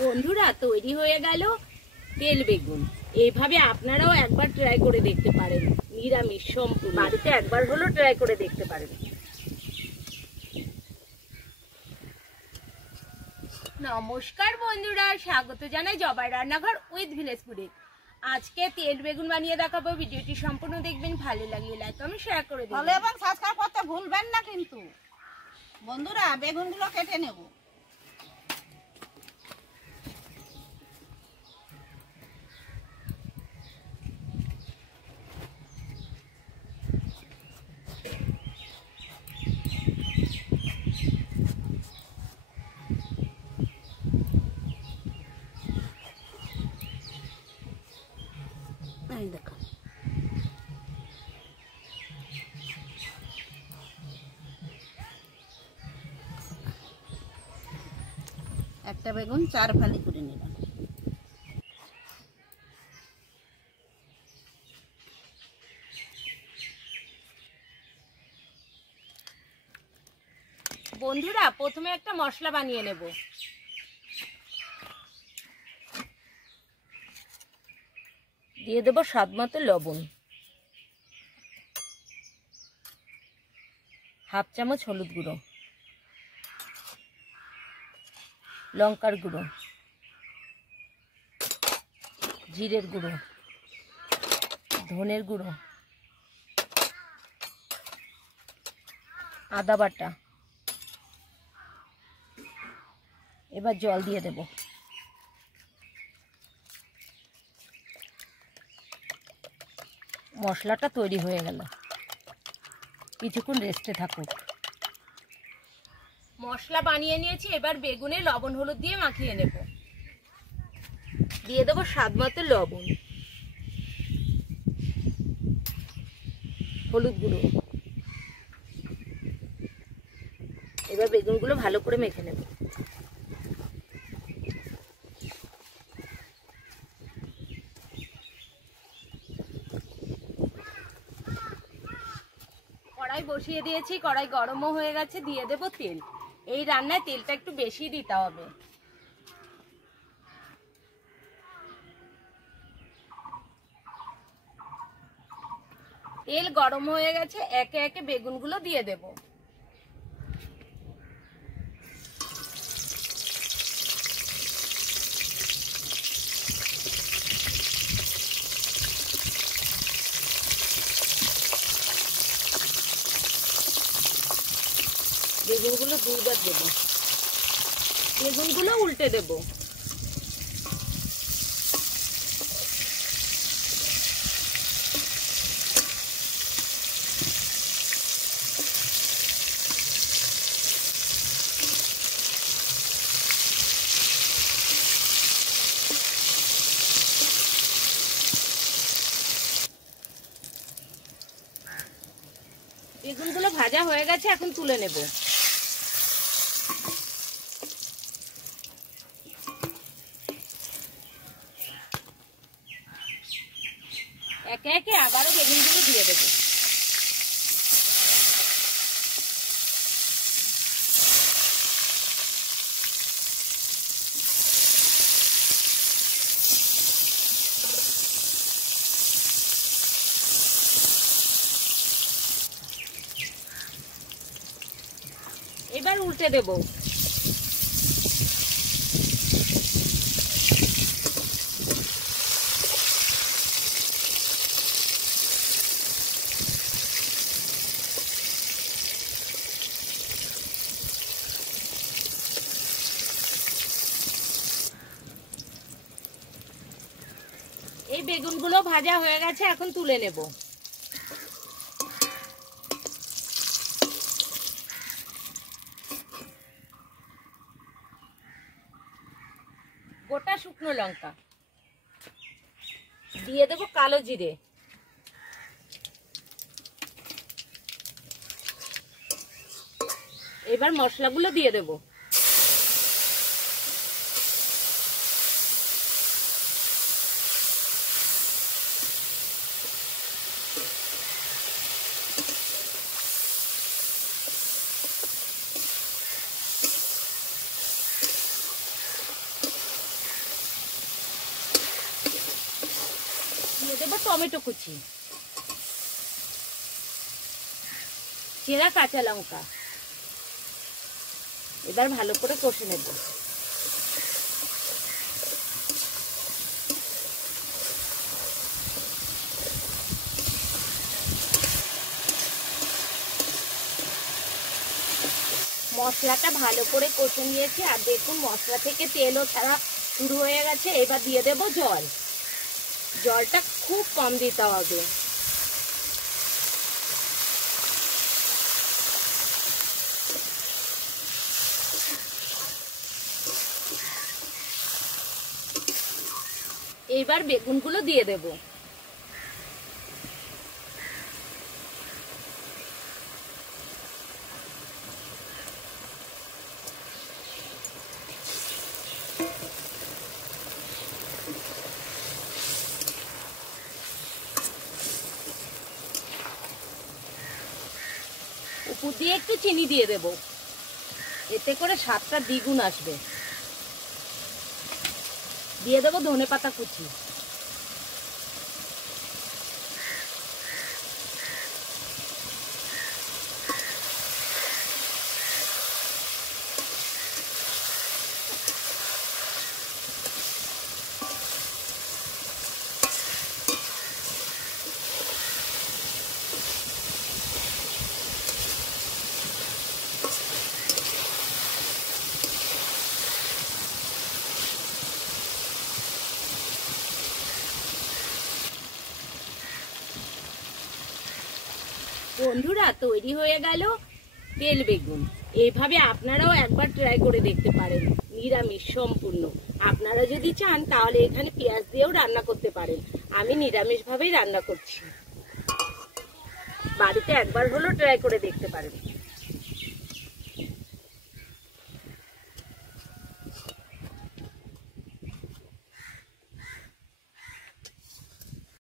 বন্ধুরা, তৈরি হয়ে গেল তেল বেগুন। এইভাবে আপনারাও একবার ট্রাই করে দেখতে পারেন, নিরামিষ সম্পূর্ণ। বাড়িতে একবার হলেও ট্রাই করে দেখতে পারেন। নমস্কার বন্ধুরা, স্বাগত জানাই জবাই রান্নাঘর উইথ ভিলেজ ফুডে। আজকে তেল বেগুন বানিয়ে দেখাবো। ভিডিওটি সম্পূর্ণ দেখবেন, ভালো লাগলে লাইক কমেন্ট শেয়ার করে দিবেন এবং সাবস্ক্রাইব করতে ভুলবেন না কিন্তু। বন্ধুরা, বেগুনগুলো কেটে নেব। দেখো, একটা বেগুন 4 ফালি করে নিলাম। বন্ধুরা, প্রথমে একটা মশলা বানিয়ে নেব। দিয়ে দেবো স্বাদ মতো লবণ, হাফ চামচ হলুদ গুঁড়ো, লঙ্কার গুঁড়ো, জিরের গুঁড়ো, ধনের গুঁড়ো, আদা বাটা। এবার জল দিয়ে দেব। মশলাটা তৈরি হয়ে গেল, কিছুক্ষণ রেস্টে থাকুক। মশলা বানিয়ে নিয়েছি, এবার বেগুনে লবণ হলুদ দিয়ে মাখিয়ে নেব। দিয়ে দেবো স্বাদ মতো লবণ, হলুদ গুঁড়ো। এবার বেগুনগুলো ভালো করে মেখে নেব। কড়াই বসিয়ে দিয়েছি, কড়াই গরমও হয়ে গেছে। দিয়ে দেব তেল। এই রান্নায় তেলটা একটু বেশি দিতে হবে। তেল গরম হয়ে গেছে, একে একে বেগুনগুলো দিয়ে দেব। বেগুনগুলো দুইবার দেব। বেগুনগুলো উল্টে দেব। বেগুনগুলো ভাজা হয়ে গেছে, এখন তুলে নেব। একে একে আবারও বেগুনগুলো দিয়ে দেব। এবার উল্টে দেব। এই বেগুনগুলো ভাজা হয়ে গেছে, এখন তুলে নেব। গোটা শুকনো লঙ্কা দিয়ে দেব, কালো জিরে, এবার মশলাগুলো দিয়ে দেব। দিয়ে দেবো টমেটো কুচি, চেরা কাঁচা লঙ্কা। এবার ভালো করে কষে নেব। মশলাটা ভালো করে কষে নিয়েছি, আর দেখুন মশলা থেকে তেলও ছাড়া শুরু হয়ে গেছে। এবার দিয়ে দেব জল। জলটা খুব কম দিতে হবে। এবার বেগুনগুলো দিয়ে দেব। উপর দিয়ে একটু চিনি দিয়ে দেব, এতে করে স্বাদটা দ্বিগুণ আসবে। দিয়ে দেবো ধনেপাতা কুচি। বন্ধুরা, তৈরি হয়ে গেল তেল বেগুন। এইভাবে আপনারাও একবার ট্রাই করে দেখতে পারেন, নিরামিষ সম্পূর্ণ। আপনারা যদি চান তাহলে এখানে পেঁয়াজ দিয়েও রান্না করতে পারেন। আমি নিরামিষ ভাবেই রান্না করছি। বাড়িতে একবার হলেও ট্রাই করে দেখতে পারেন।